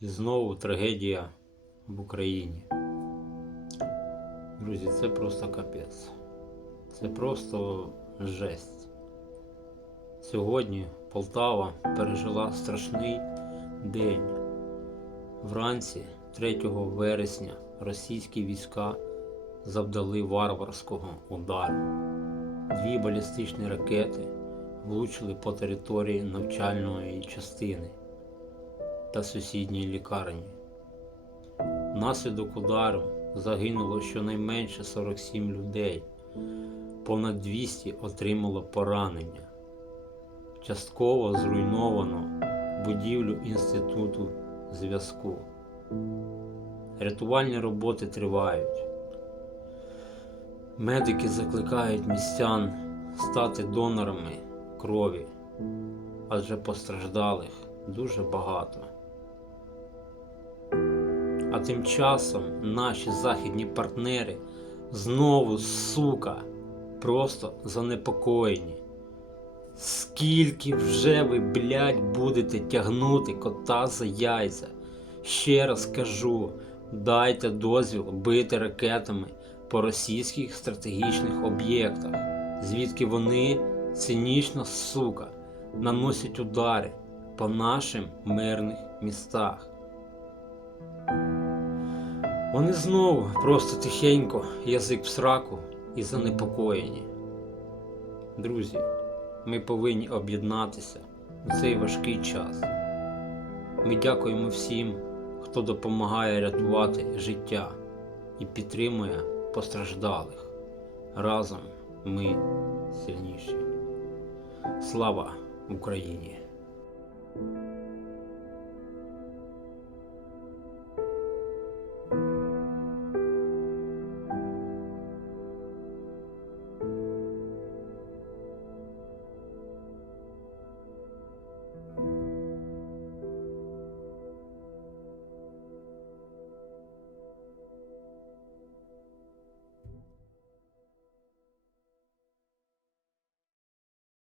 І знову трагедія в Україні. Друзі, це просто капець. Це просто жесть. Сьогодні Полтава пережила страшний день. Вранці 3 вересня російські війська завдали варварського удару. Дві балістичні ракети влучили по території навчальної частини та сусідній лікарні. Внаслідок удару загинуло щонайменше 47 людей, понад 200 отримало поранення. Частково зруйновано будівлю Інституту зв'язку. Рятувальні роботи тривають. Медики закликають містян стати донорами крові, адже постраждалих дуже багато. А тим часом наші західні партнери знову, сука, просто занепокоєні. Скільки вже ви, блядь, будете тягнути кота за яйця? Ще раз кажу, дайте дозвіл бити ракетами по російських стратегічних об'єктах, звідки вони цинічно, сука, наносять удари по нашим мирних містах. Вони знову просто тихенько, язик в сраку і занепокоєні. Друзі, ми повинні об'єднатися у цей важкий час. Ми дякуємо всім, хто допомагає рятувати життя і підтримує постраждалих. Разом ми сильніші. Слава Україні!